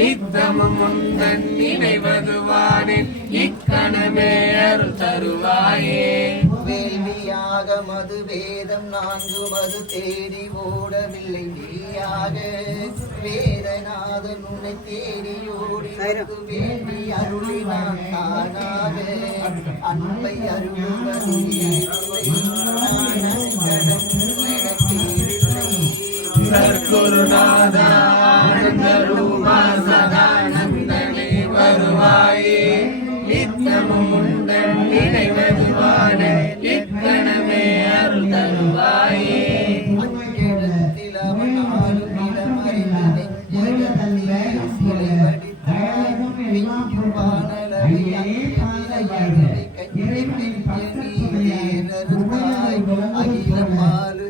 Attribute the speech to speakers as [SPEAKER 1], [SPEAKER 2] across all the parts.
[SPEAKER 1] நித்தமும் முந்தன் நினைவதுவானின் இக்கணமே அருள் தருவாயே.
[SPEAKER 2] வேள்வியாக மது வேதம் நான்கு மது தேடி ஓடவில்லை நீயாக. வேதநாதன் உன்னை தேடி ஓடி வேண்டி அருளினான் தானாக. அன்பை அருள்வதே.
[SPEAKER 1] சர்க்குருநாத நித்தமும் முந்தன் நினைவதுவான இக்கணமே அருள் தருவாயே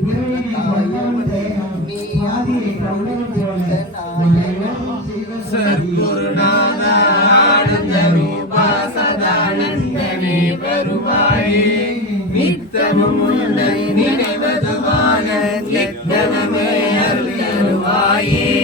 [SPEAKER 2] அஞ்செழுத்தில்
[SPEAKER 1] சதானந்தனே வருவாயே நித்தமும் முந்தன் நினைவதுவான இக்கணமே அருள் தருவாயே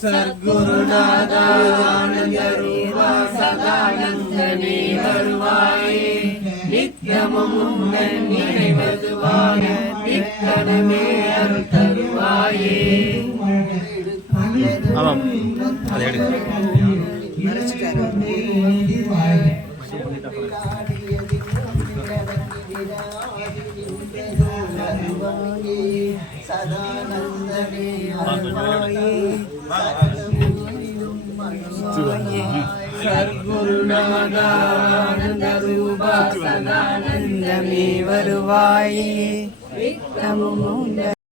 [SPEAKER 1] சர்க்குருநாத ஆனந்த ரூபா சதானந்தனே வருவாயே அருள் தருவாயே.
[SPEAKER 3] ஆமாம் அதை எடுங்க.
[SPEAKER 2] சதானந்தனே
[SPEAKER 1] சர்க்குருநாத ஆனந்த ரூபா சதானந்தமே வருவாயே நித்தமும் உந்தன்